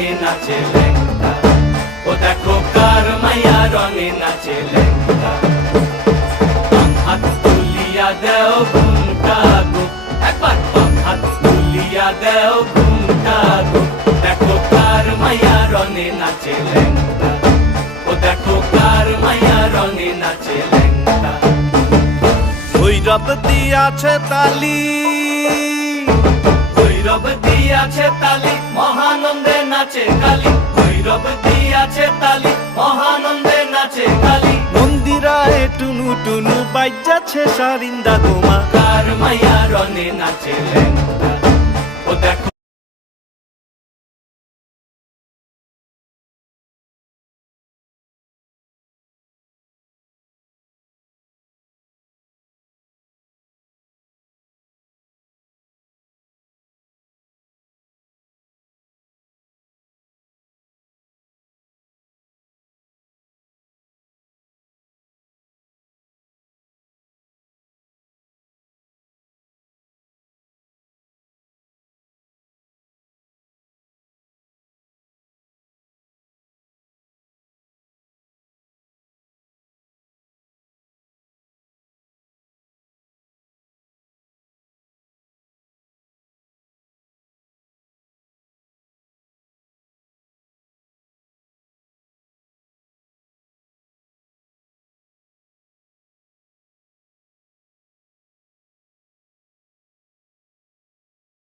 রনে নাচে ল্যাংটা, ও দেখো কার মাইয়া রনে নাচে ল্যাংটা। বাম হাত তুলিয়া দেও ঘুমটা গো, একবার বাম হাত তুলিয়া দেও ঘুমটা গো, দেখো কার মাইয়া রনে নাচে ল্যাংটা, ও দেখো কার মাইয়া রনে নাচে ল্যাংটা। ভৈরব দিয়াছে তালি, ভৈরব দিয়াছে তালি, মহানন্দে নাচে কালী, ভৈরব দিয়াছে তালি, মহানন্দে নাচে কালী। মন্দিরায় টুনু টুনু বাজ্যাছে সারিন্দা গোমা, কার মাইয়া রনে নাচে ল্যাংটা,